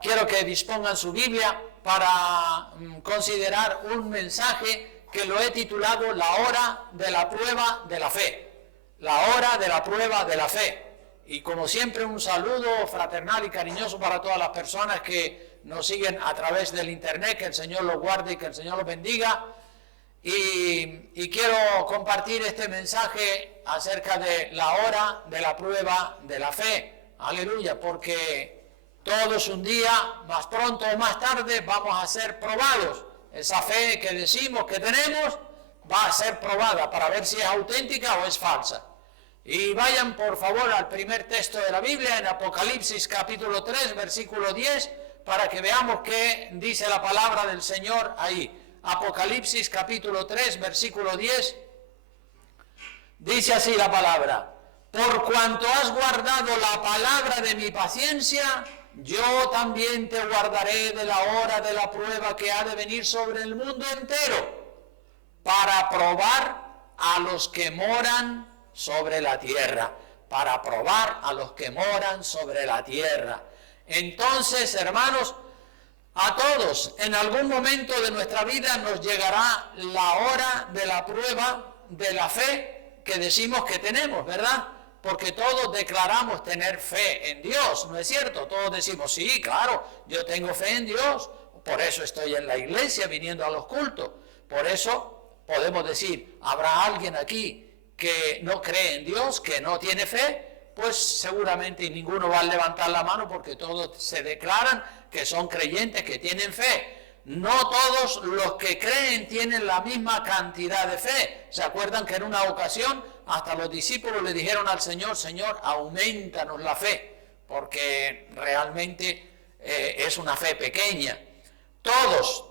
Quiero que dispongan su Biblia para considerar un mensaje que lo he titulado La hora de la prueba de la fe. La hora de la prueba de la fe. Y como siempre, un saludo fraternal y cariñoso para todas las personas que nos siguen a través del internet. Que el Señor los guarde y que el Señor los bendiga. Y quiero compartir este mensaje acerca de la hora de la prueba de la fe. Aleluya, porque todos un día, más pronto o más tarde, vamos a ser probados. Esa fe que decimos que tenemos va a ser probada para ver si es auténtica o es falsa. Y vayan por favor al primer texto de la Biblia, en Apocalipsis capítulo 3, versículo 10, para que veamos qué dice la palabra del Señor ahí. Apocalipsis capítulo 3, versículo 10, dice así la palabra: por cuanto has guardado la palabra de mi paciencia, yo también te guardaré de la hora de la prueba que ha de venir sobre el mundo entero, para probar a los que moran sobre la tierra, para probar a los que moran sobre la tierra. Entonces, hermanos, a todos, en algún momento de nuestra vida nos llegará la hora de la prueba de la fe que decimos que tenemos, ¿verdad? Porque todos declaramos tener fe en Dios, ¿no es cierto? Todos decimos, sí, claro, yo tengo fe en Dios, por eso estoy en la iglesia viniendo a los cultos. Por eso podemos decir, ¿habrá alguien aquí que no cree en Dios, que no tiene fe? Pues seguramente ninguno va a levantar la mano, porque todos se declaran que son creyentes, que tienen fe. No todos los que creen tienen la misma cantidad de fe. ¿Se acuerdan que en una ocasión hasta los discípulos le dijeron al Señor: Señor, aumentanos la fe, porque realmente es una fe pequeña? Todos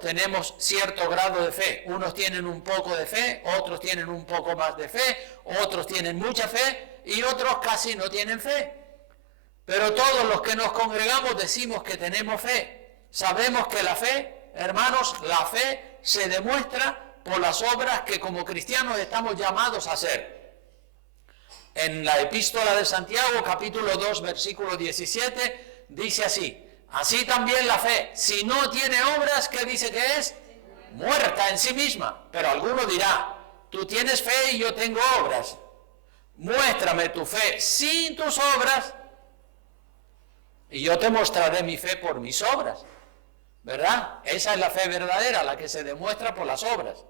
tenemos cierto grado de fe. Unos tienen un poco de fe, otros tienen un poco más de fe, otros tienen mucha fe y otros casi no tienen fe. Pero todos los que nos congregamos decimos que tenemos fe. Sabemos que la fe, hermanos, la fe se demuestra por las obras que como cristianos estamos llamados a hacer. En la epístola de Santiago, capítulo 2, versículo 17, dice así: así también la fe, si no tiene obras, ¿qué dice que es? Muerta en sí misma. Pero alguno dirá: tú tienes fe y yo tengo obras. Muéstrame tu fe sin tus obras y yo te mostraré mi fe por mis obras. ¿Verdad? Esa es la fe verdadera, la que se demuestra por las obras.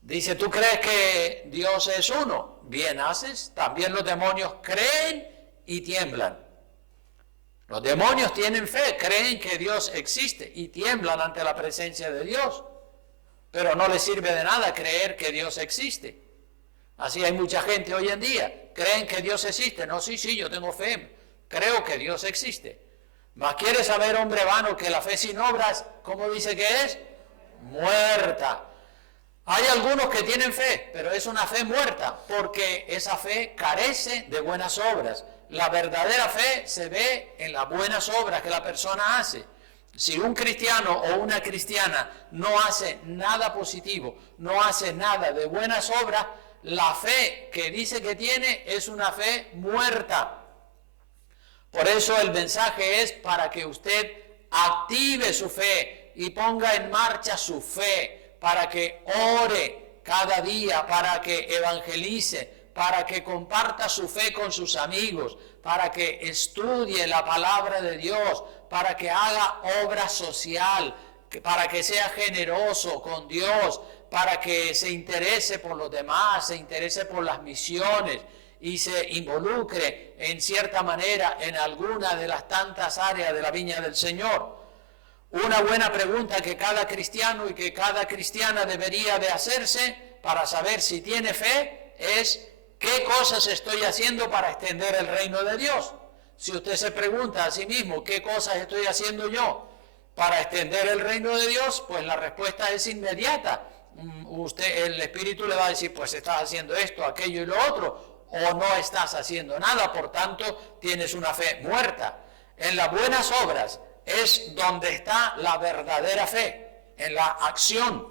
Dice: ¿tú crees que Dios es uno? Bien haces. También los demonios creen y tiemblan. Los demonios tienen fe, creen que Dios existe y tiemblan ante la presencia de Dios. Pero no les sirve de nada creer que Dios existe. Así hay mucha gente hoy en día. Creen que Dios existe. No, sí, yo tengo fe. Creo que Dios existe. Mas quiere saber, hombre vano, que la fe sin obras, ¿cómo dice que es? Muerta. Hay algunos que tienen fe, pero es una fe muerta, porque esa fe carece de buenas obras. La verdadera fe se ve en las buenas obras que la persona hace. Si un cristiano o una cristiana no hace nada positivo, no hace nada de buenas obras, la fe que dice que tiene es una fe muerta. Por eso el mensaje es para que usted active su fe y ponga en marcha su fe, para que ore cada día, para que evangelice, para que comparta su fe con sus amigos, para que estudie la palabra de Dios, para que haga obra social, para que sea generoso con Dios, para que se interese por los demás, se interese por las misiones y se involucre en cierta manera en alguna de las tantas áreas de la viña del Señor. Una buena pregunta que cada cristiano y que cada cristiana debería de hacerse para saber si tiene fe es: ¿qué cosas estoy haciendo para extender el reino de Dios? Si usted se pregunta a sí mismo: ¿qué cosas estoy haciendo yo para extender el reino de Dios? Pues la respuesta es inmediata. El Espíritu le va a decir: pues estás haciendo esto, aquello y lo otro, o no estás haciendo nada, por tanto tienes una fe muerta. En las buenas obras es donde está la verdadera fe, en la acción.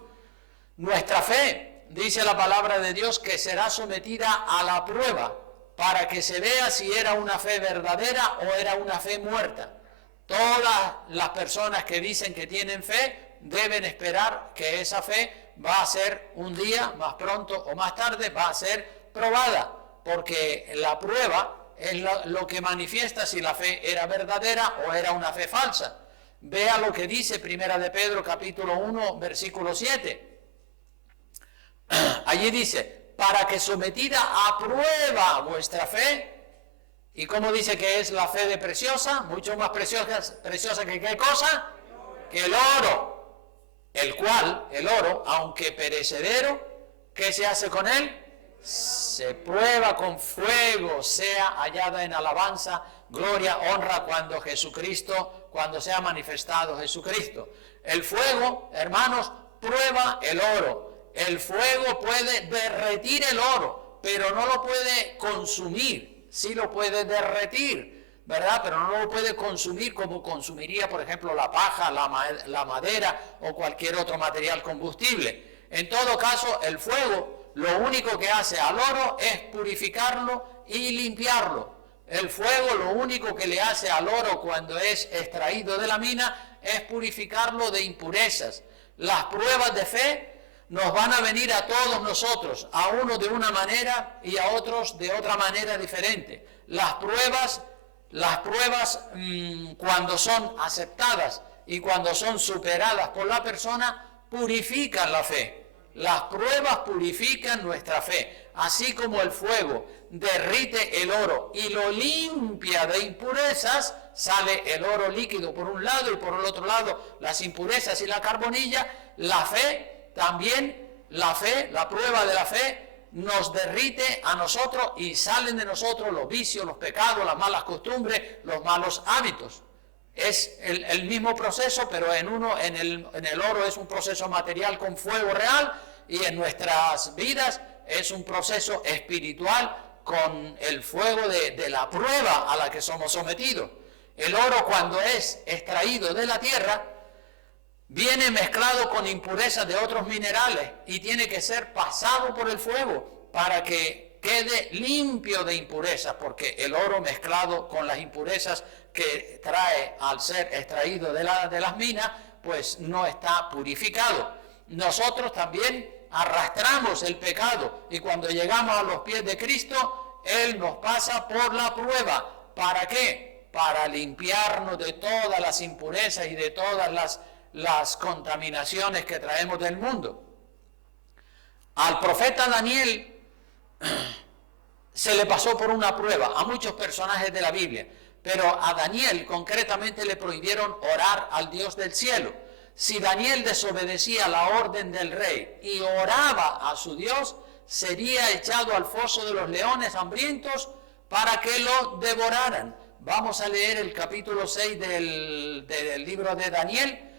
Nuestra fe, dice la palabra de Dios, que será sometida a la prueba para que se vea si era una fe verdadera o era una fe muerta. Todas las personas que dicen que tienen fe deben esperar que esa fe va a ser un día, más pronto o más tarde, va a ser probada, porque la prueba es lo que manifiesta si la fe era verdadera o era una fe falsa. Vea lo que dice Primera de Pedro capítulo 1 versículo 7. Allí dice, para que sometida a prueba vuestra fe. ¿Y cómo dice que es la fe de preciosa? Mucho más preciosa que ¿qué cosa? Que el oro. El cual, el oro, aunque perecedero, ¿qué se hace con él? Se prueba con fuego, sea hallada en alabanza, gloria, honra cuando sea manifestado Jesucristo. El fuego, hermanos, prueba el oro. El fuego puede derretir el oro, pero no lo puede consumir. Sí lo puede derretir, ¿verdad? Pero no lo puede consumir como consumiría, por ejemplo, la paja, la madera o cualquier otro material combustible. En todo caso, el fuego lo único que hace al oro es purificarlo y limpiarlo. El fuego lo único que le hace al oro cuando es extraído de la mina es purificarlo de impurezas. Las pruebas de fe nos van a venir a todos nosotros, a unos de una manera y a otros de otra manera diferente. Las pruebas cuando son aceptadas y cuando son superadas por la persona, purifican la fe. Las pruebas purifican nuestra fe, así como el fuego derrite el oro y lo limpia de impurezas, sale el oro líquido por un lado y por el otro lado las impurezas y la carbonilla. La fe también, la prueba de la fe nos derrite a nosotros y salen de nosotros los vicios, los pecados, las malas costumbres, los malos hábitos. Es el mismo proceso, pero en el oro es un proceso material con fuego real, y en nuestras vidas es un proceso espiritual con el fuego de la prueba a la que somos sometidos. El oro, cuando es extraído de la tierra, viene mezclado con impurezas de otros minerales y tiene que ser pasado por el fuego para que quede limpio de impurezas, porque el oro mezclado con las impurezas que trae al ser extraído de las minas, pues no está purificado. Nosotros también arrastramos el pecado y cuando llegamos a los pies de Cristo, Él nos pasa por la prueba. ¿Para qué? Para limpiarnos de todas las impurezas y de todas las contaminaciones que traemos del mundo. Al profeta Daniel se le pasó por una prueba, a muchos personajes de la Biblia, pero a Daniel concretamente le prohibieron orar al Dios del cielo. Si Daniel desobedecía la orden del rey y oraba a su Dios, sería echado al foso de los leones hambrientos para que lo devoraran. Vamos a leer el capítulo 6 del libro de Daniel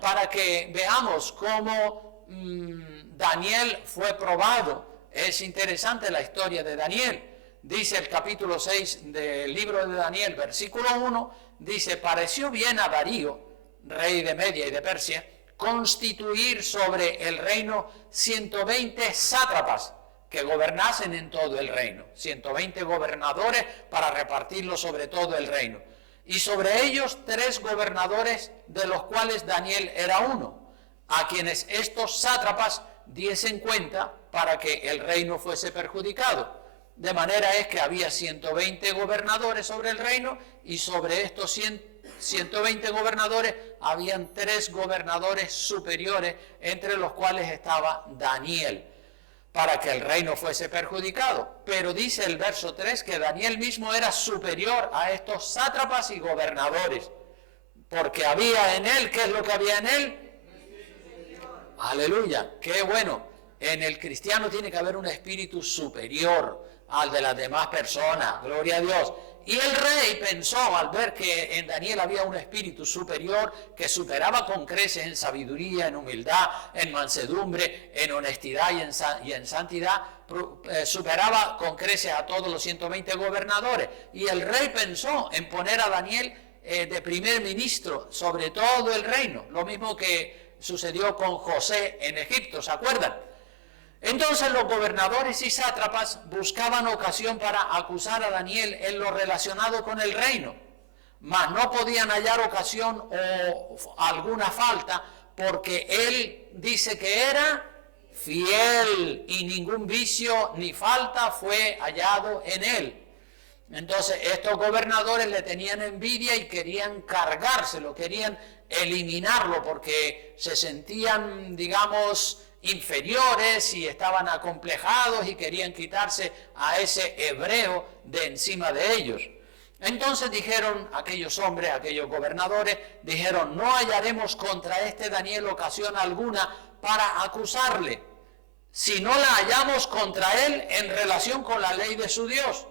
para que veamos cómo Daniel fue probado. Es interesante la historia de Daniel. Dice el capítulo 6 del libro de Daniel, versículo 1, dice: pareció bien a Darío, rey de Media y de Persia, constituir sobre el reino 120 sátrapas que gobernasen en todo el reino, 120 gobernadores para repartirlo sobre todo el reino, y sobre ellos 3 gobernadores, de los cuales Daniel era uno, a quienes estos sátrapas diesen cuenta para que el reino fuese perjudicado. De manera es que había 120 gobernadores sobre el reino, y sobre estos 120 gobernadores habían 3 gobernadores superiores, entre los cuales estaba Daniel, para que el reino fuese perjudicado. Pero dice el verso 3 que Daniel mismo era superior a estos sátrapas y gobernadores, porque había en él, ¿qué es lo que había en él? Aleluya, qué bueno. En el cristiano tiene que haber un espíritu superior al de las demás personas, gloria a Dios. Y el rey pensó, al ver que en Daniel había un espíritu superior que superaba con creces en sabiduría, en humildad, en mansedumbre, en honestidad y en santidad, superaba con creces a todos los 120 gobernadores. Y el rey pensó en poner a Daniel de primer ministro sobre todo el reino, lo mismo que sucedió con José en Egipto, ¿se acuerdan? Entonces los gobernadores y sátrapas buscaban ocasión para acusar a Daniel en lo relacionado con el reino, mas no podían hallar ocasión o alguna falta, porque él dice que era fiel y ningún vicio ni falta fue hallado en él. Entonces estos gobernadores le tenían envidia y querían cargárselo, querían eliminarlo porque se sentían, digamos, inferiores y estaban acomplejados y querían quitarse a ese hebreo de encima de ellos. Entonces dijeron aquellos hombres, aquellos gobernadores, dijeron: no hallaremos contra este Daniel ocasión alguna para acusarle, si no la hallamos contra él en relación con la ley de su Dios.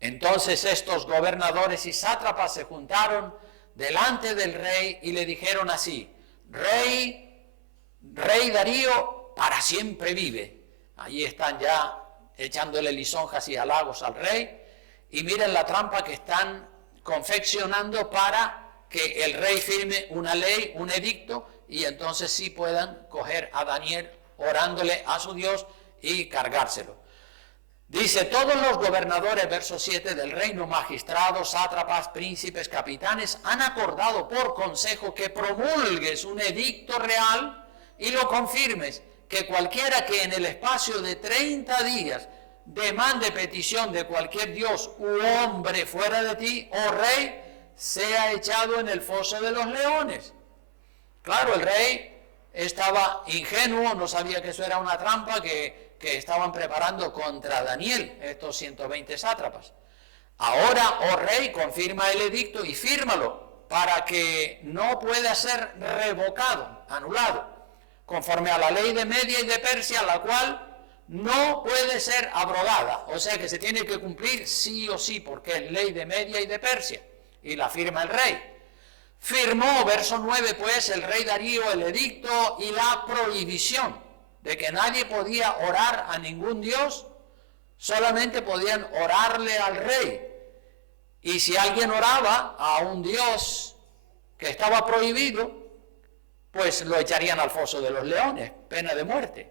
Entonces estos gobernadores y sátrapas se juntaron delante del rey y le dijeron así: Rey Darío para siempre vive. Allí están ya echándole lisonjas y halagos al rey. Y miren la trampa que están confeccionando para que el rey firme una ley, un edicto, y entonces sí puedan coger a Daniel orándole a su Dios y cargárselo. Dice: todos los gobernadores, verso 7, del reino, magistrados, sátrapas, príncipes, capitanes, han acordado por consejo que promulgues un edicto real y lo confirmes, que cualquiera que en el espacio de 30 días demande petición de cualquier dios u hombre fuera de ti, oh rey, sea echado en el foso de los leones. Claro, el rey estaba ingenuo, no sabía que eso era una trampa que estaban preparando contra Daniel, estos 120 sátrapas. Ahora, oh rey, confirma el edicto y fírmalo para que no pueda ser revocado, anulado, conforme a la ley de Media y de Persia, la cual no puede ser abrogada, o sea que se tiene que cumplir sí o sí, porque es ley de Media y de Persia, y la firma el rey. Firmó, verso 9, pues, el rey Darío el edicto y la prohibición de que nadie podía orar a ningún dios, solamente podían orarle al rey. Y si alguien oraba a un dios que estaba prohibido, pues lo echarían al foso de los leones, pena de muerte.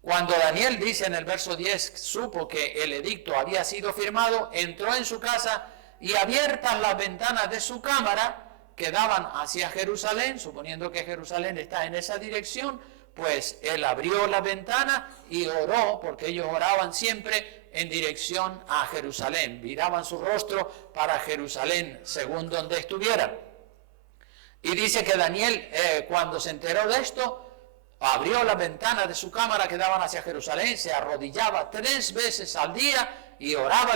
Cuando Daniel, dice en el verso 10, supo que el edicto había sido firmado, entró en su casa y abiertas las ventanas de su cámara que daban hacia Jerusalén, suponiendo que Jerusalén está en esa dirección, pues él abrió la ventana y oró, porque ellos oraban siempre en dirección a Jerusalén, viraban su rostro para Jerusalén, según donde estuvieran. Y dice que Daniel, cuando se enteró de esto, abrió la ventana de su cámara que daban hacia Jerusalén, se arrodillaba 3 veces al día y oraba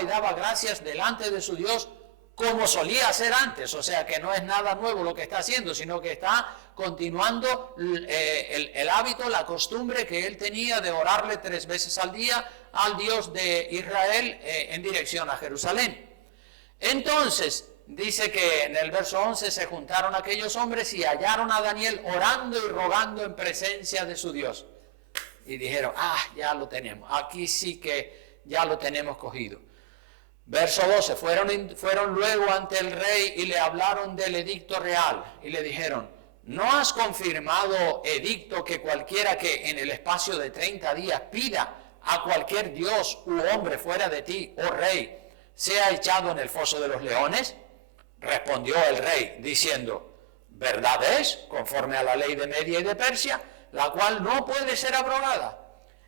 y daba gracias delante de su Dios, como solía hacer antes. O sea que no es nada nuevo lo que está haciendo, sino que está continuando el hábito, la costumbre que él tenía de orarle 3 veces al día al Dios de Israel en dirección a Jerusalén. Entonces dice que en el verso 11 se juntaron aquellos hombres y hallaron a Daniel orando y rogando en presencia de su Dios. Y dijeron: ya lo tenemos, aquí sí que ya lo tenemos cogido. Verso 12, fueron luego ante el rey y le hablaron del edicto real y le dijeron: ¿no has confirmado edicto que cualquiera que en el espacio de 30 días pida a cualquier dios u hombre fuera de ti, oh rey, sea echado en el foso de los leones? Respondió el rey diciendo: verdad es, conforme a la ley de Media y de Persia, la cual no puede ser abrogada.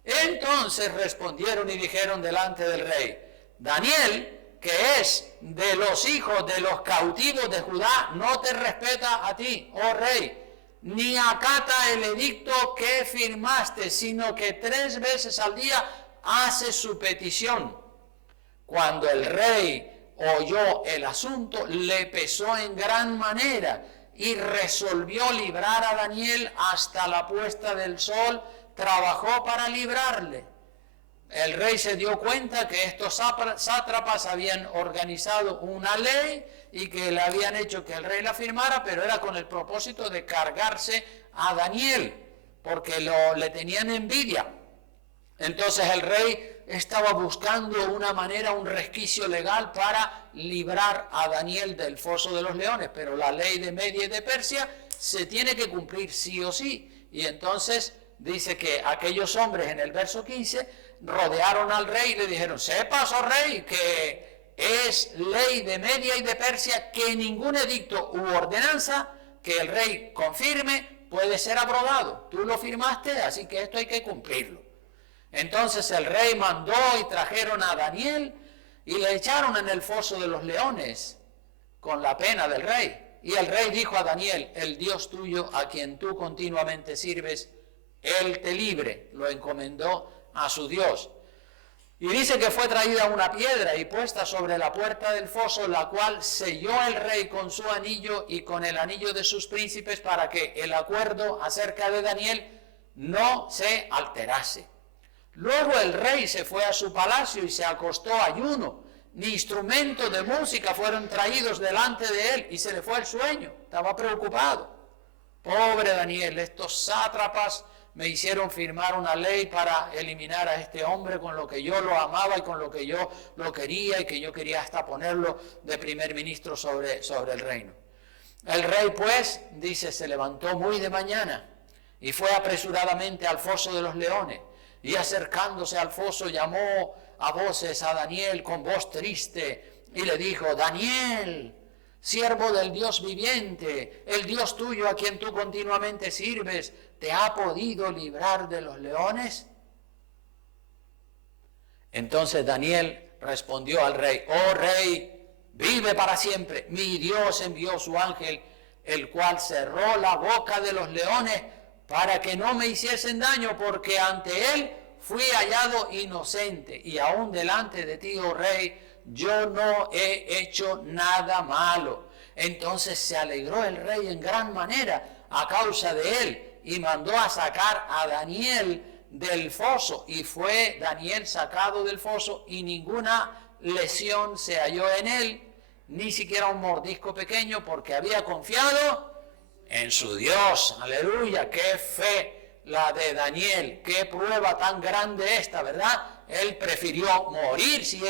Entonces respondieron y dijeron delante del rey: Daniel, que es de los hijos de los cautivos de Judá, no te respeta a ti, oh rey, ni acata el edicto que firmaste, sino que 3 veces al día hace su petición. Cuando el rey oyó el asunto, le pesó en gran manera y resolvió librar a Daniel hasta la puesta del sol. Trabajó para librarle. El rey se dio cuenta que estos sátrapas habían organizado una ley y que le habían hecho que el rey la firmara, pero era con el propósito de cargarse a Daniel, porque le tenían envidia. Entonces el rey estaba buscando una manera, un resquicio legal para librar a Daniel del foso de los leones, pero la ley de Media y de Persia se tiene que cumplir sí o sí. Y entonces dice que aquellos hombres en el verso 15 rodearon al rey y le dijeron: sepas, oh rey, que es ley de Media y de Persia que ningún edicto u ordenanza que el rey confirme puede ser abrogado. Tú lo firmaste, así que esto hay que cumplirlo. Entonces el rey mandó y trajeron a Daniel y le echaron en el foso de los leones con la pena del rey. Y el rey dijo a Daniel: el Dios tuyo, a quien tú continuamente sirves, Él te libre. Lo encomendó a su Dios. Y dice que fue traída una piedra y puesta sobre la puerta del foso, la cual selló el rey con su anillo y con el anillo de sus príncipes, para que el acuerdo acerca de Daniel no se alterase. Luego el rey se fue a su palacio y se acostó ayuno. Ni instrumentos de música fueron traídos delante de él, y se le fue el sueño. Estaba preocupado. Pobre Daniel, estos sátrapas me hicieron firmar una ley para eliminar a este hombre con lo que yo lo amaba y con lo que yo lo quería, y que yo quería hasta ponerlo de primer ministro sobre el reino. El rey, pues, dice, se levantó muy de mañana y fue apresuradamente al foso de los leones, y acercándose al foso llamó a voces a Daniel con voz triste y le dijo: Daniel, siervo del Dios viviente, el Dios tuyo a quien tú continuamente sirves, ¿te ha podido librar de los leones? Entonces Daniel respondió al rey: oh rey, vive para siempre. Mi Dios envió su ángel, el cual cerró la boca de los leones para que no me hiciesen daño, porque ante él fui hallado inocente, y aún delante de ti, oh rey, yo no he hecho nada malo. Entonces se alegró el rey en gran manera a causa de él, y mandó a sacar a Daniel del foso, y fue Daniel sacado del foso, y ninguna lesión se halló en él, ni siquiera un mordisco pequeño, porque había confiado en su Dios. Aleluya, qué fe la de Daniel, qué prueba tan grande esta, ¿verdad? Él prefirió morir si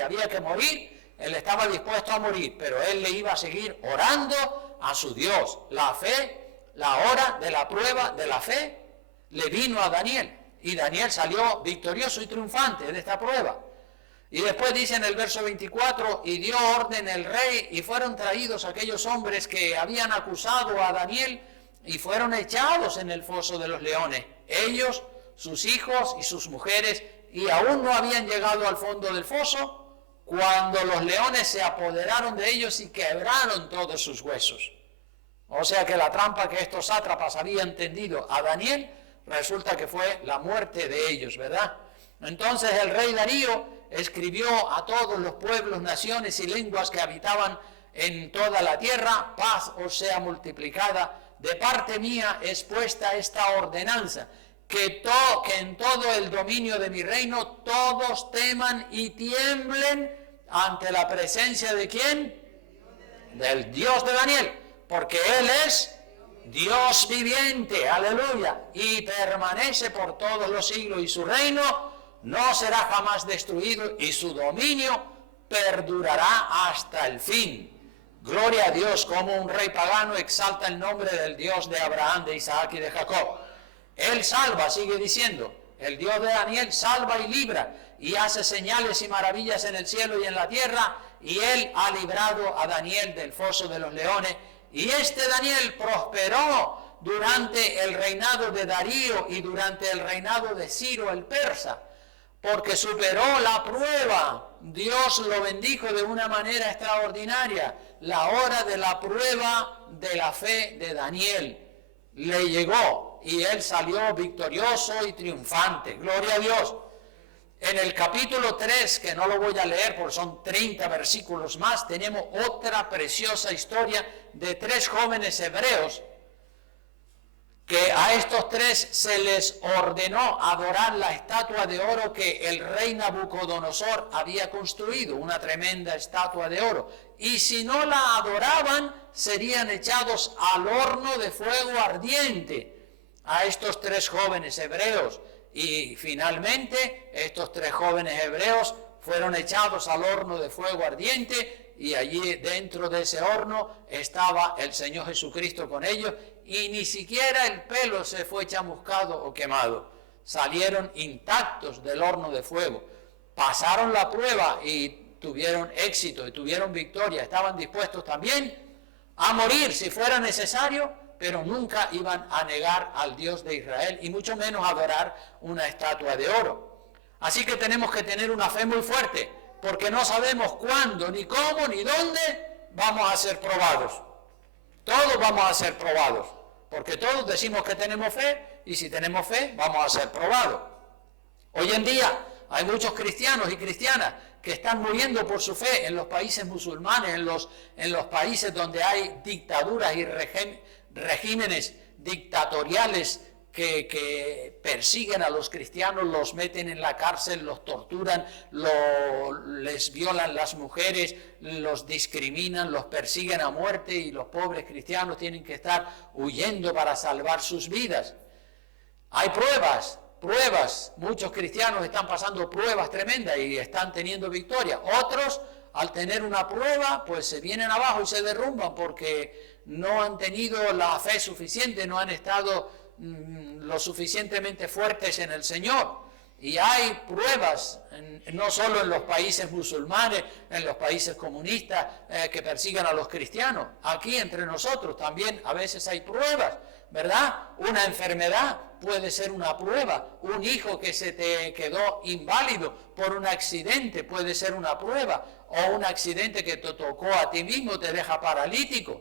había que morir. Él estaba dispuesto a morir, pero él le iba a seguir orando a su Dios. La fe, la hora de la prueba de la fe, le vino a Daniel, y Daniel salió victorioso y triunfante de esta prueba. Y después dice en el verso 24: y dio orden el rey, y fueron traídos aquellos hombres que habían acusado a Daniel, y fueron echados en el foso de los leones, ellos, sus hijos y sus mujeres, y aún no habían llegado al fondo del foso cuando los leones se apoderaron de ellos y quebraron todos sus huesos. O sea que la trampa que estos sátrapas habían tendido a Daniel, resulta que fue la muerte de ellos, ¿verdad? Entonces el rey Darío escribió a todos los pueblos, naciones y lenguas que habitaban en toda la tierra: paz os sea multiplicada. De parte mía es puesta esta ordenanza, que en todo el dominio de mi reino todos teman y tiemblen ante la presencia de ¿quién? Del Dios de Daniel, porque Él es Dios viviente, aleluya, y permanece por todos los siglos, y su reino no será jamás destruido, y su dominio perdurará hasta el fin. Gloria a Dios, como un rey pagano exalta el nombre del Dios de Abraham, de Isaac y de Jacob. Él salva, sigue diciendo, el Dios de Daniel salva y libra, y hace señales y maravillas en el cielo y en la tierra, y él ha librado a Daniel del foso de los leones. Y este Daniel prosperó durante el reinado de Darío y durante el reinado de Ciro el persa, porque superó la prueba. Dios lo bendijo de una manera extraordinaria. La hora de la prueba de la fe de Daniel le llegó, y él salió victorioso y triunfante. Gloria a Dios. En el capítulo 3, que no lo voy a leer porque son 30 versículos más, tenemos otra preciosa historia de 3 jóvenes hebreos, que a estos 3 se les ordenó adorar la estatua de oro que el rey Nabucodonosor había construido, una tremenda estatua de oro, y si no la adoraban serían echados al horno de fuego ardiente. A estos 3 jóvenes hebreos, y finalmente estos 3 jóvenes hebreos fueron echados al horno de fuego ardiente, y allí dentro de ese horno estaba el Señor Jesucristo con ellos, y ni siquiera el pelo se fue chamuscado o quemado. Salieron intactos del horno de fuego. Pasaron la prueba y tuvieron éxito y tuvieron victoria, estaban dispuestos también a morir si fuera necesario, pero nunca iban a negar al Dios de Israel y mucho menos adorar una estatua de oro. Así que tenemos que tener una fe muy fuerte, porque no sabemos cuándo, ni cómo, ni dónde vamos a ser probados. Todos vamos a ser probados, porque todos decimos que tenemos fe, y si tenemos fe, vamos a ser probados. Hoy en día hay muchos cristianos y cristianas que están muriendo por su fe en los países musulmanes, en los países donde hay dictaduras y regímenes dictatoriales que persiguen a los cristianos, los meten en la cárcel, los torturan, les violan las mujeres, los discriminan, los persiguen a muerte y los pobres cristianos tienen que estar huyendo para salvar sus vidas. Hay pruebas, muchos cristianos están pasando pruebas tremendas y están teniendo victoria. Otros, al tener una prueba, pues se vienen abajo y se derrumban porque no han tenido la fe suficiente, no han estado lo suficientemente fuertes en el Señor. Y hay pruebas, no solo en los países musulmanes, en los países comunistas que persiguen a los cristianos. Aquí entre nosotros también a veces hay pruebas, ¿verdad? Una enfermedad puede ser una prueba. Un hijo que se te quedó inválido por un accidente puede ser una prueba. O un accidente que te tocó a ti mismo te deja paralítico.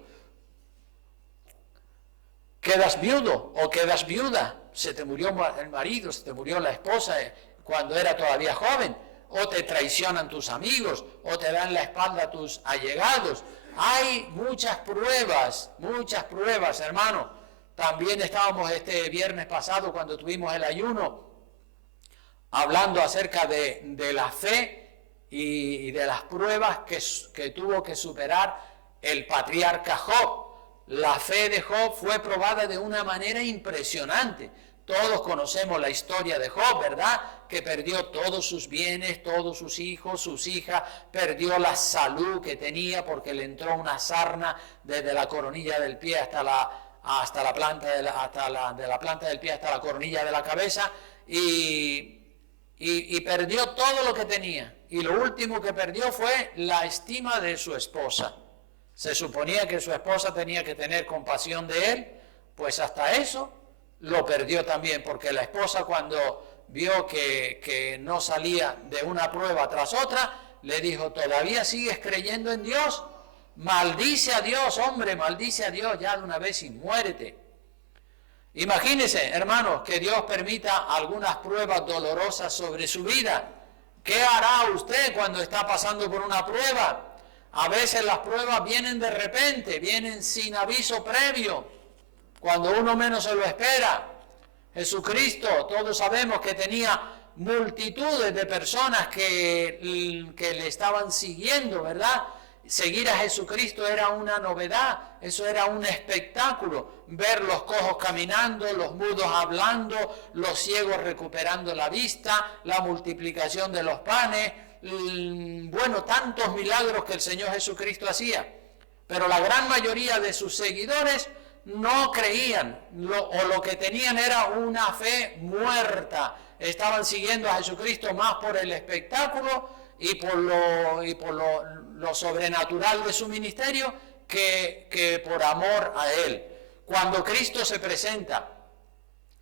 Quedas viudo o quedas viuda, se te murió el marido, se te murió la esposa cuando era todavía joven, o te traicionan tus amigos, o te dan la espalda tus allegados. Hay muchas pruebas, hermano. También estábamos este viernes pasado cuando tuvimos el ayuno, hablando acerca de la fe y de las pruebas que tuvo que superar el patriarca Job. La fe de Job fue probada de una manera impresionante. Todos conocemos la historia de Job, ¿verdad? Que perdió todos sus bienes, todos sus hijos, sus hijas, perdió la salud que tenía porque le entró una sarna desde la coronilla del pie hasta la planta de la planta del pie hasta la coronilla de la cabeza y perdió todo lo que tenía. Y lo último que perdió fue la estima de su esposa. Se suponía que su esposa tenía que tener compasión de él, pues hasta eso lo perdió también, porque la esposa cuando vio que no salía de una prueba tras otra, le dijo: ¿todavía sigues creyendo en Dios? Maldice a Dios, hombre, maldice a Dios ya de una vez y muérete. Imagínese, hermanos, que Dios permita algunas pruebas dolorosas sobre su vida. ¿Qué hará usted cuando está pasando por una prueba? A veces las pruebas vienen de repente, vienen sin aviso previo, cuando uno menos se lo espera. Jesucristo, todos sabemos que tenía multitudes de personas que le estaban siguiendo, ¿verdad? Seguir a Jesucristo era una novedad, eso era un espectáculo. Ver los cojos caminando, los mudos hablando, los ciegos recuperando la vista, la multiplicación de los panes. Bueno, tantos milagros que el Señor Jesucristo hacía, pero la gran mayoría de sus seguidores no creían, o lo que tenían era una fe muerta. Estaban siguiendo a Jesucristo más por el espectáculo y por lo sobrenatural de su ministerio que por amor a Él. Cuando Cristo se presenta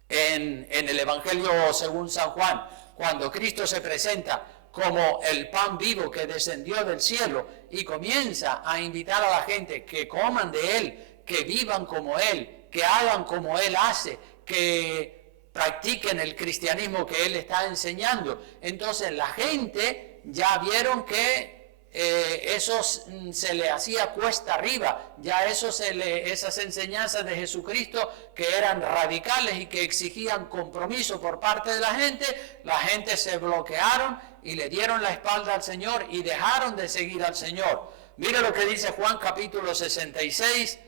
en el Evangelio según San Juan, cuando Cristo se presenta como el pan vivo que descendió del cielo y comienza a invitar a la gente que coman de Él, que vivan como Él, que hagan como Él hace, que practiquen el cristianismo que Él está enseñando. Entonces la gente ya vieron que eso se le hacía cuesta arriba, ya esas enseñanzas de Jesucristo que eran radicales y que exigían compromiso por parte de la gente se bloquearon y le dieron la espalda al Señor y dejaron de seguir al Señor. Mira lo que dice Juan capítulo 6,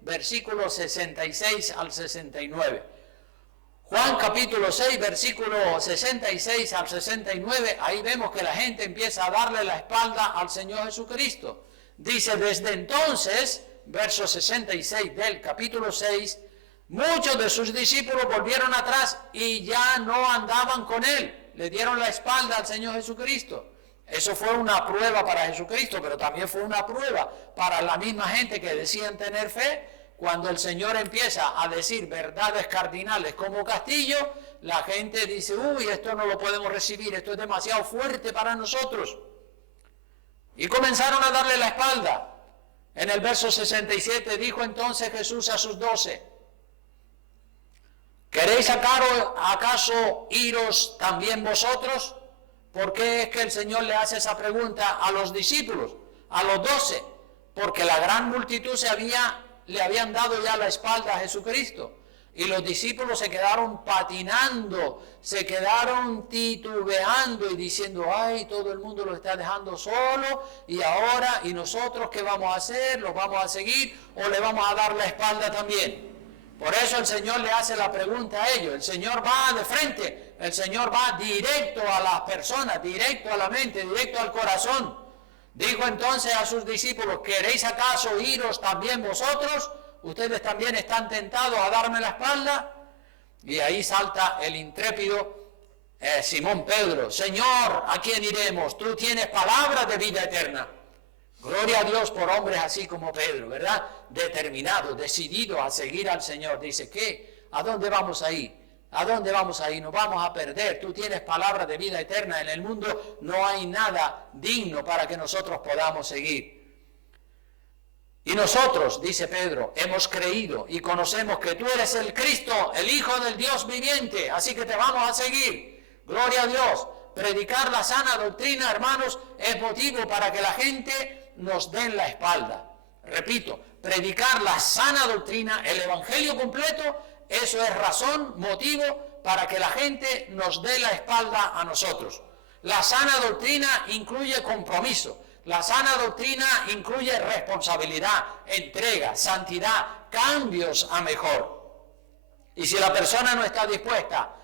versículos 66 al 69. Juan capítulo 6, versículo 66 al 69, ahí vemos que la gente empieza a darle la espalda al Señor Jesucristo. Dice: desde entonces, verso 66 del capítulo 6, muchos de sus discípulos volvieron atrás y ya no andaban con Él. le dieron la espalda al Señor Jesucristo. Eso fue una prueba para Jesucristo, pero también fue una prueba para la misma gente que decían tener fe. Cuando el Señor empieza a decir verdades cardinales como castillo, la gente dice, uy, esto no lo podemos recibir, esto es demasiado fuerte para nosotros. Y comenzaron a darle la espalda. En el verso 67 dijo entonces Jesús a sus 12, ¿queréis acaso iros también vosotros? ¿Por qué es que el Señor le hace esa pregunta a los discípulos, a los 12? Porque la gran multitud le habían dado ya la espalda a Jesucristo. Y los discípulos se quedaron patinando, se quedaron titubeando y diciendo, ay, todo el mundo lo está dejando solo, y ahora, ¿y nosotros qué vamos a hacer? ¿Los vamos a seguir o le vamos a dar la espalda también? Por eso el Señor le hace la pregunta a ellos. El Señor va de frente, el Señor va directo a las personas, directo a la mente, directo al corazón. Dijo entonces a sus discípulos, ¿queréis acaso iros también vosotros? ¿Ustedes también están tentados a darme la espalda? Y ahí salta el intrépido Simón Pedro. Señor, ¿a quién iremos? Tú tienes palabras de vida eterna. Gloria a Dios por hombres así como Pedro, ¿verdad? Determinado, decidido a seguir al Señor. Dice, ¿qué? ¿A dónde vamos a ir? ¿A dónde vamos a ir? Nos vamos a perder. Tú tienes palabras de vida eterna. En el mundo no hay nada digno para que nosotros podamos seguir. Y nosotros, dice Pedro, hemos creído y conocemos que tú eres el Cristo, el Hijo del Dios viviente, así que te vamos a seguir. Gloria a Dios. Predicar la sana doctrina, hermanos, es motivo para que la gente nos den la espalda. Repito, predicar la sana doctrina, el evangelio completo, eso es razón, motivo para que la gente nos dé la espalda a nosotros. La sana doctrina incluye compromiso. La sana doctrina incluye responsabilidad, entrega, santidad, cambios a mejor. Y si la persona no está dispuesta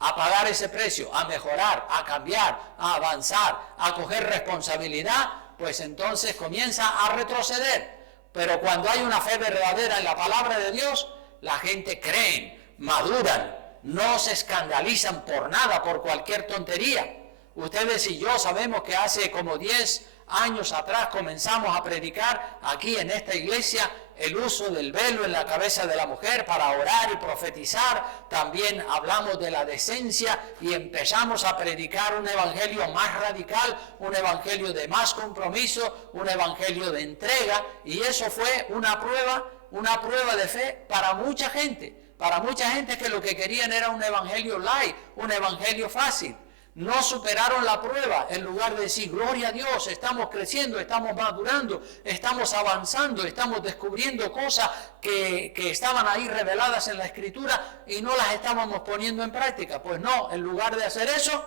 a pagar ese precio, a mejorar, a cambiar, a avanzar, a coger responsabilidad, pues entonces comienza a retroceder. Pero cuando hay una fe verdadera en la palabra de Dios, la gente creen, maduran, no se escandalizan por nada, por cualquier tontería. Ustedes y yo sabemos que hace como 10 años atrás comenzamos a predicar aquí en esta iglesia el uso del velo en la cabeza de la mujer para orar y profetizar. También hablamos de la decencia y empezamos a predicar un evangelio más radical, un evangelio de más compromiso, un evangelio de entrega, y eso fue una prueba de fe para mucha gente que lo que querían era un evangelio light, un evangelio fácil. No superaron la prueba, en lugar de decir, gloria a Dios, estamos creciendo, estamos madurando, estamos avanzando, estamos descubriendo cosas que estaban ahí reveladas en la Escritura y no las estábamos poniendo en práctica. Pues no, en lugar de hacer eso,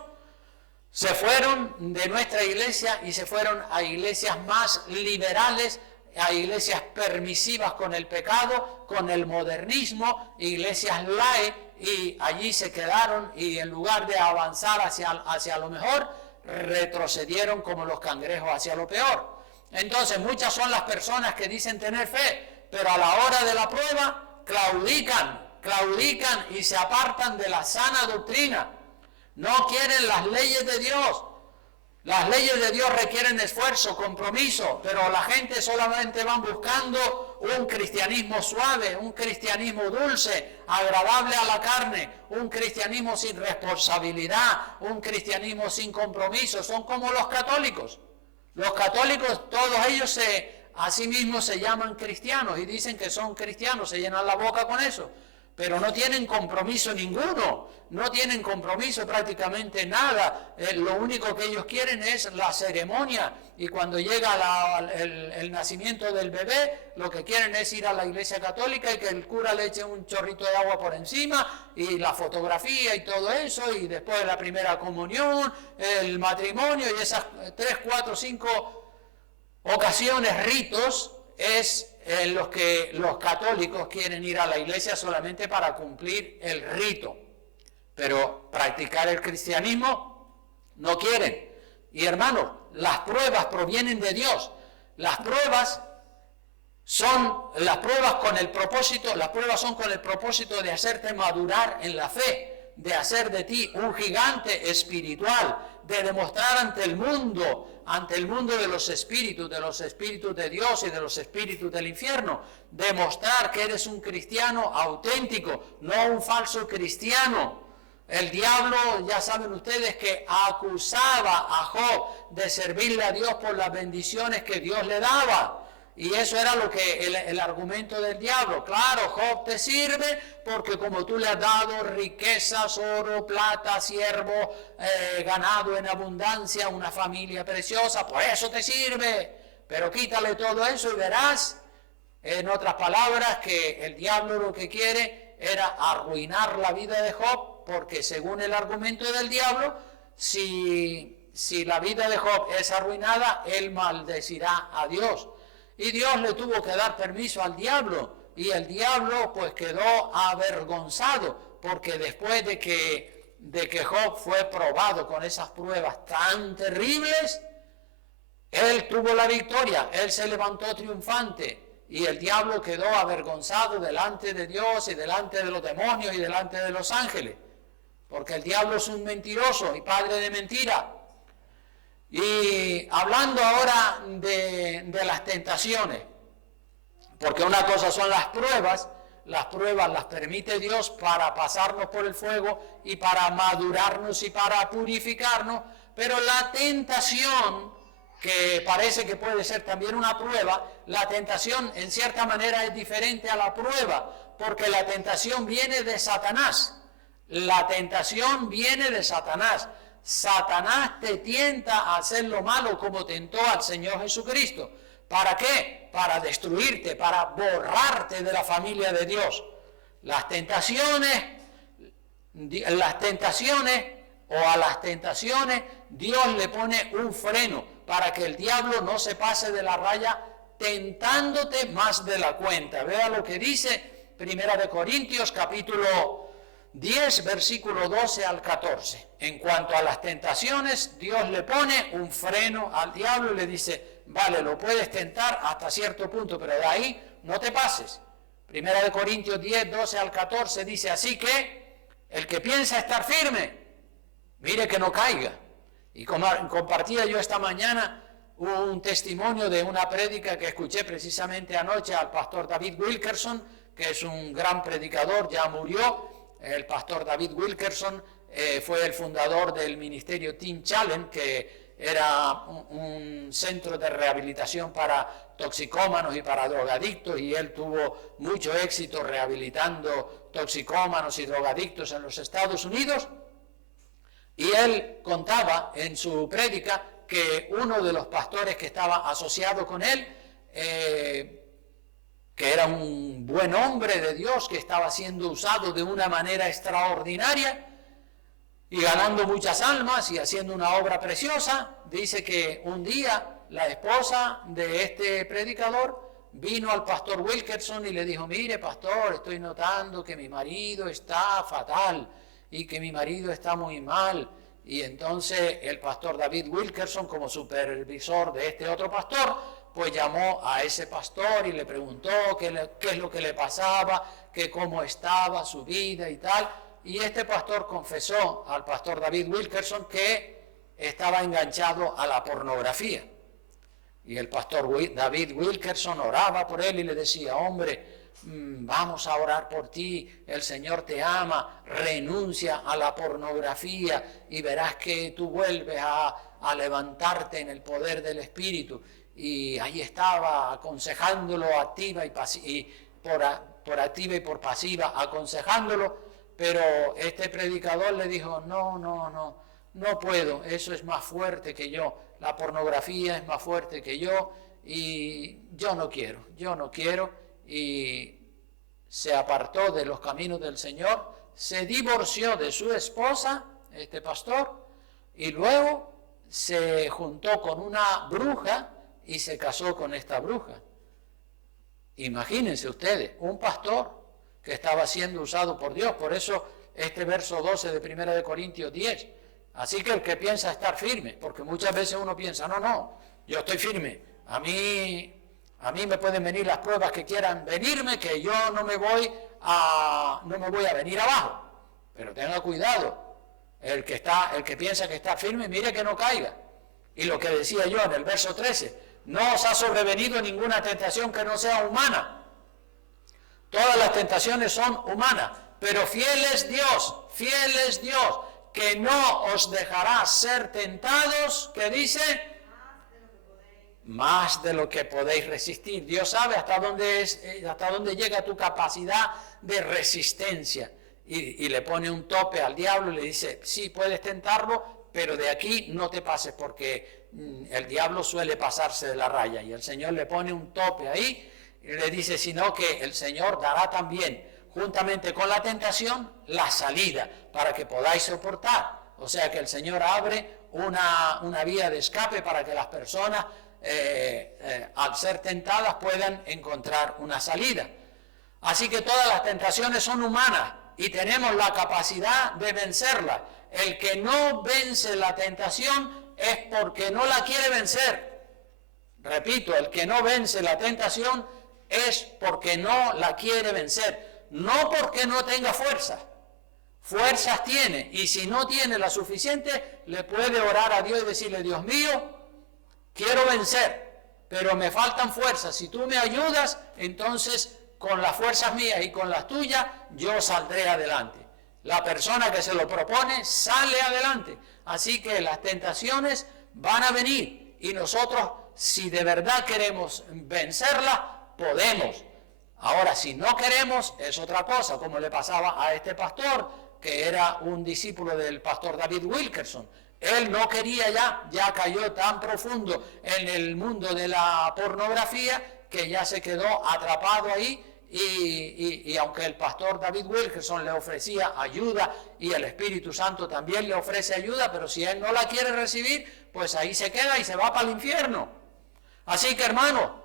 se fueron de nuestra iglesia y se fueron a iglesias más liberales, a iglesias permisivas con el pecado, con el modernismo, iglesias light, y allí se quedaron y en lugar de avanzar hacia lo mejor, retrocedieron como los cangrejos hacia lo peor. Entonces muchas son las personas que dicen tener fe, pero a la hora de la prueba claudican y se apartan de la sana doctrina. No quieren las leyes de Dios. Las leyes de Dios requieren esfuerzo, compromiso, pero la gente solamente va buscando un cristianismo suave, un cristianismo dulce, agradable a la carne, un cristianismo sin responsabilidad, un cristianismo sin compromiso. Son como los católicos. Los católicos, todos ellos a sí mismos se llaman cristianos y dicen que son cristianos, se llenan la boca con eso, pero no tienen compromiso ninguno, no tienen compromiso prácticamente nada. Lo único que ellos quieren es la ceremonia, y cuando llega el nacimiento del bebé, lo que quieren es ir a la iglesia católica y que el cura le eche un chorrito de agua por encima, y la fotografía y todo eso, y después la primera comunión, el matrimonio, y esas 3, 4, 5 ocasiones, ritos, es en los que los católicos quieren ir a la iglesia solamente para cumplir el rito, pero practicar el cristianismo no quieren. Y hermanos, las pruebas provienen de Dios. Las pruebas son con el propósito de hacerte madurar en la fe, de hacer de ti un gigante espiritual, de demostrar ante el mundo de los espíritus de Dios y de los espíritus del infierno, demostrar que eres un cristiano auténtico, no un falso cristiano. El diablo, ya saben ustedes, que acusaba a Job de servirle a Dios por las bendiciones que Dios le daba. Y eso era lo que el argumento del diablo. Claro, Job te sirve porque como tú le has dado riquezas, oro, plata, siervo, ganado en abundancia, una familia preciosa, por eso te sirve. Pero quítale todo eso y verás, en otras palabras, que el diablo lo que quiere era arruinar la vida de Job, porque según el argumento del diablo, si la vida de Job es arruinada, él maldecirá a Dios. Y Dios le tuvo que dar permiso al diablo, y el diablo pues quedó avergonzado, porque después de que Job fue probado con esas pruebas tan terribles, él tuvo la victoria, él se levantó triunfante, y el diablo quedó avergonzado delante de Dios y delante de los demonios y delante de los ángeles, porque el diablo es un mentiroso y padre de mentira. Y hablando ahora de las tentaciones, porque una cosa son las pruebas las permite Dios para pasarnos por el fuego y para madurarnos y para purificarnos, pero la tentación, que parece que puede ser también una prueba, la tentación en cierta manera es diferente a la prueba, porque la tentación viene de Satanás. La tentación viene de Satanás. Satanás te tienta a hacer lo malo como tentó al Señor Jesucristo. ¿Para qué? Para destruirte, para borrarte de la familia de Dios. Las tentaciones Dios le pone un freno para que el diablo no se pase de la raya tentándote más de la cuenta. Vea lo que dice 1 Corintios capítulo 10, versículo 12 al 14. En cuanto a las tentaciones, Dios le pone un freno al diablo y le dice, vale, lo puedes tentar hasta cierto punto, pero de ahí no te pases. 1 Corintios 10, 12 al 14 dice, así que el que piensa estar firme, mire que no caiga. Y compartía yo esta mañana un testimonio de una prédica que escuché precisamente anoche al pastor David Wilkerson, que es un gran predicador, ya murió. El pastor David Wilkerson fue el fundador del ministerio Teen Challenge, que era un centro de rehabilitación para toxicómanos y para drogadictos, y él tuvo mucho éxito rehabilitando toxicómanos y drogadictos en los Estados Unidos. Y él contaba en su prédica que uno de los pastores que estaba asociado con él, que era un buen hombre de Dios, que estaba siendo usado de una manera extraordinaria y ganando muchas almas y haciendo una obra preciosa, dice que un día la esposa de este predicador vino al pastor Wilkerson y le dijo, mire pastor, estoy notando que mi marido está fatal y que mi marido está muy mal. Y entonces el pastor David Wilkerson, como supervisor de este otro pastor, pues llamó a ese pastor y le preguntó qué es lo que le pasaba, que cómo estaba su vida y tal. Y este pastor confesó al pastor David Wilkerson que estaba enganchado a la pornografía. Y el pastor David Wilkerson oraba por él y le decía, hombre, vamos a orar por ti, el Señor te ama, renuncia a la pornografía y verás que tú vuelves a levantarte en el poder del Espíritu. Y ahí estaba aconsejándolo activa y por activa y por pasiva, aconsejándolo, pero este predicador le dijo, no puedo, eso es más fuerte que yo, la pornografía es más fuerte que yo y yo no quiero, y se apartó de los caminos del Señor, se divorció de su esposa, este pastor, y luego se juntó con una bruja y se casó con esta bruja. Imagínense ustedes, un pastor que estaba siendo usado por Dios. Por eso este verso 12 de 1 Corintios 10. Así que el que piensa estar firme, porque muchas veces uno piensa, no, yo estoy firme, a mí me pueden venir las pruebas que quieran venirme, que yo no me voy a venir abajo. Pero tenga cuidado, el que piensa que está firme, mire que no caiga. Y lo que decía yo en el verso 13, no os ha sobrevenido ninguna tentación que no sea humana. Todas las tentaciones son humanas, pero fiel es Dios, que no os dejará ser tentados, ¿qué dice? Más de lo que podéis resistir. Dios sabe hasta dónde llega tu capacidad de resistencia. Y le pone un tope al diablo y le dice, sí, puedes tentarlo, pero de aquí no te pases, porque el diablo suele pasarse de la raya. Y el Señor le pone un tope ahí y le dice, sino que el Señor dará también, juntamente con la tentación, la salida para que podáis soportar. O sea que el Señor abre una vía de escape para que las personas, al ser tentadas, puedan encontrar una salida. Así que todas las tentaciones son humanas y tenemos la capacidad de vencerlas. El que no vence la tentación es porque no la quiere vencer. Repito, el que no vence la tentación es porque no la quiere vencer, no porque no tenga fuerza. Fuerzas tiene, y si no tiene la suficiente, le puede orar a Dios y decirle, Dios mío, quiero vencer, pero me faltan fuerzas. Si tú me ayudas, entonces con las fuerzas mías y con las tuyas, yo saldré adelante. La persona que se lo propone sale adelante. Así que las tentaciones van a venir y nosotros, si de verdad queremos vencerlas, podemos. Ahora, si no queremos, es otra cosa, como le pasaba a este pastor, que era un discípulo del pastor David Wilkerson. Él no quería ya cayó tan profundo en el mundo de la pornografía que ya se quedó atrapado ahí. Y aunque el pastor David Wilkerson le ofrecía ayuda y el Espíritu Santo también le ofrece ayuda, pero si él no la quiere recibir, pues ahí se queda y se va para el infierno. Así que, hermano,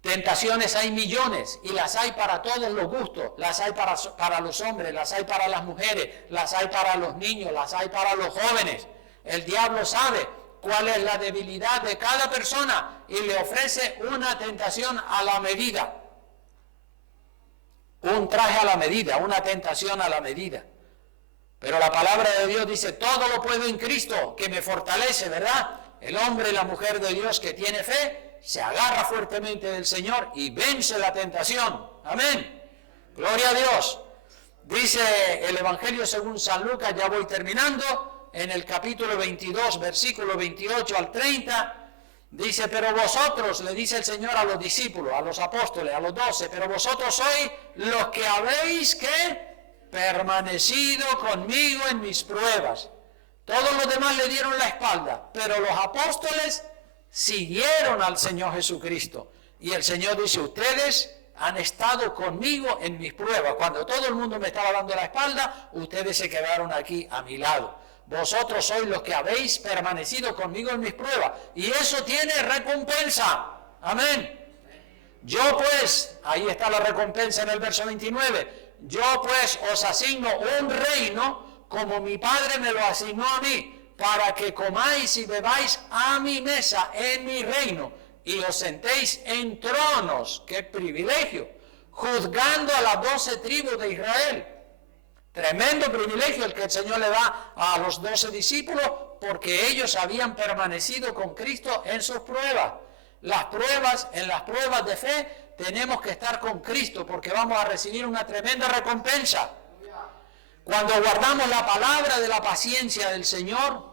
tentaciones hay millones y las hay para todos los gustos. Las hay para los hombres, las hay para las mujeres, las hay para los niños, las hay para los jóvenes. El diablo sabe cuál es la debilidad de cada persona y le ofrece una tentación a la medida. Un traje a la medida, una tentación a la medida. Pero la palabra de Dios dice, todo lo puedo en Cristo, que me fortalece, ¿verdad? El hombre y la mujer de Dios que tiene fe, se agarra fuertemente del Señor y vence la tentación. Amén. Gloria a Dios. Dice el Evangelio según San Lucas, ya voy terminando, en el capítulo 22, versículo 28 al 30, dice, pero vosotros, le dice el Señor a los discípulos, a los apóstoles, a los 12, pero vosotros sois los que habéis, ¿qué? Permanecido conmigo en mis pruebas. Todos los demás le dieron la espalda, pero los apóstoles siguieron al Señor Jesucristo. Y el Señor dice, ustedes han estado conmigo en mis pruebas. Cuando todo el mundo me estaba dando la espalda, ustedes se quedaron aquí a mi lado. Vosotros sois los que habéis permanecido conmigo en mis pruebas. Y eso tiene recompensa. Amén. Yo pues, ahí está la recompensa en el verso 29. Yo pues os asigno un reino como mi Padre me lo asignó a mí, para que comáis y bebáis a mi mesa en mi reino y os sentéis en tronos. ¡Qué privilegio! Juzgando a las 12 tribus de Israel. Tremendo privilegio el que el Señor le da a los 12 discípulos, porque ellos habían permanecido con Cristo en sus pruebas. En las pruebas de fe tenemos que estar con Cristo, porque vamos a recibir una tremenda recompensa. Cuando guardamos la palabra de la paciencia del Señor,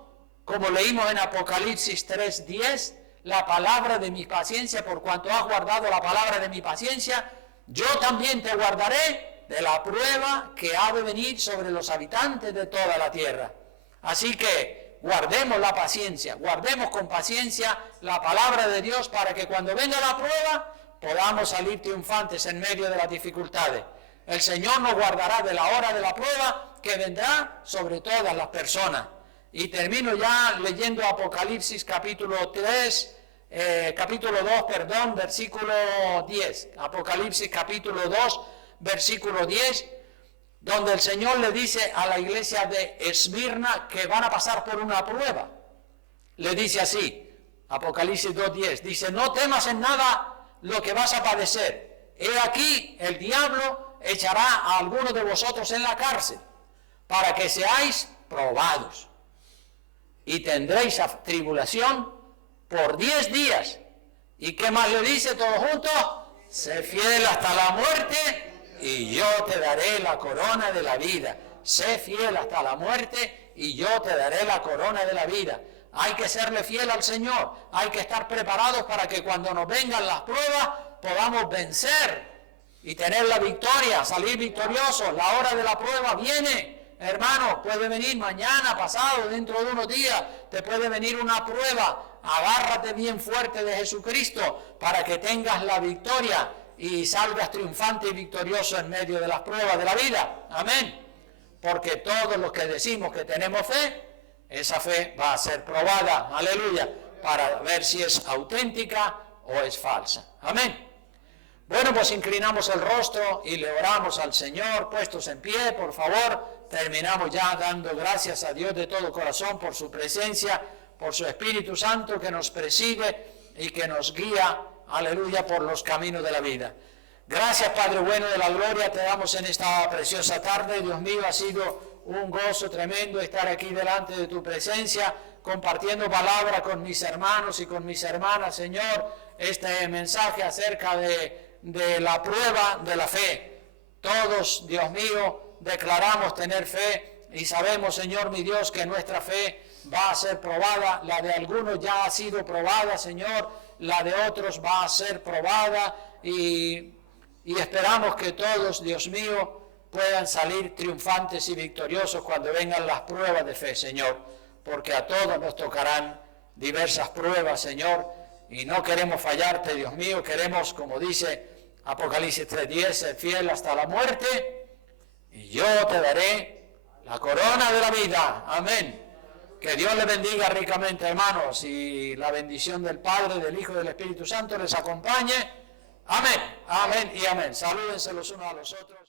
como leímos en Apocalipsis 3:10, la palabra de mi paciencia, por cuanto has guardado la palabra de mi paciencia, yo también te guardaré de la prueba que ha de venir sobre los habitantes de toda la tierra. Así que guardemos la paciencia, guardemos con paciencia la palabra de Dios para que cuando venga la prueba podamos salir triunfantes en medio de las dificultades. El Señor nos guardará de la hora de la prueba que vendrá sobre todas las personas. Y termino ya leyendo Apocalipsis capítulo 2, versículo 10. Apocalipsis capítulo 2, versículo 10, donde el Señor le dice a la iglesia de Esmirna que van a pasar por una prueba. Le dice así, Apocalipsis 2:10, dice, no temas en nada lo que vas a padecer. He aquí, el diablo echará a algunos de vosotros en la cárcel, para que seáis probados. Y tendréis tribulación por 10 días. ¿Y qué más le dice todo junto? Sé fiel hasta la muerte y yo te daré la corona de la vida. Sé fiel hasta la muerte y yo te daré la corona de la vida. Hay que serle fiel al Señor. Hay que estar preparados para que cuando nos vengan las pruebas podamos vencer y tener la victoria, salir victoriosos. La hora de la prueba viene. Hermano, puede venir mañana, pasado, dentro de unos días, te puede venir una prueba. Agárrate bien fuerte de Jesucristo para que tengas la victoria y salgas triunfante y victorioso en medio de las pruebas de la vida. Amén. Porque todos los que decimos que tenemos fe, esa fe va a ser probada, aleluya, para ver si es auténtica o es falsa. Amén. Bueno, pues inclinamos el rostro y le oramos al Señor, puestos en pie, por favor. Terminamos ya dando gracias a Dios de todo corazón por su presencia, por su Espíritu Santo que nos preside y que nos guía, aleluya, por los caminos de la vida. Gracias, Padre bueno de la gloria, te damos en esta preciosa tarde. Dios mío, ha sido un gozo tremendo estar aquí delante de tu presencia, compartiendo palabra con mis hermanos y con mis hermanas, Señor, este mensaje acerca de la prueba de la fe. Todos, Dios mío, declaramos tener fe y sabemos, Señor mi Dios, que nuestra fe va a ser probada. La de algunos ya ha sido probada, Señor, la de otros va a ser probada y esperamos que todos, Dios mío, puedan salir triunfantes y victoriosos cuando vengan las pruebas de fe, Señor, porque a todos nos tocarán diversas pruebas, Señor, y no queremos fallarte, Dios mío, queremos, como dice Apocalipsis 3:10, ser fiel hasta la muerte, y yo te daré la corona de la vida. Amén. Que Dios les bendiga ricamente, hermanos, y la bendición del Padre, del Hijo y del Espíritu Santo les acompañe. Amén, amén y amén. Salúdense los unos a los otros.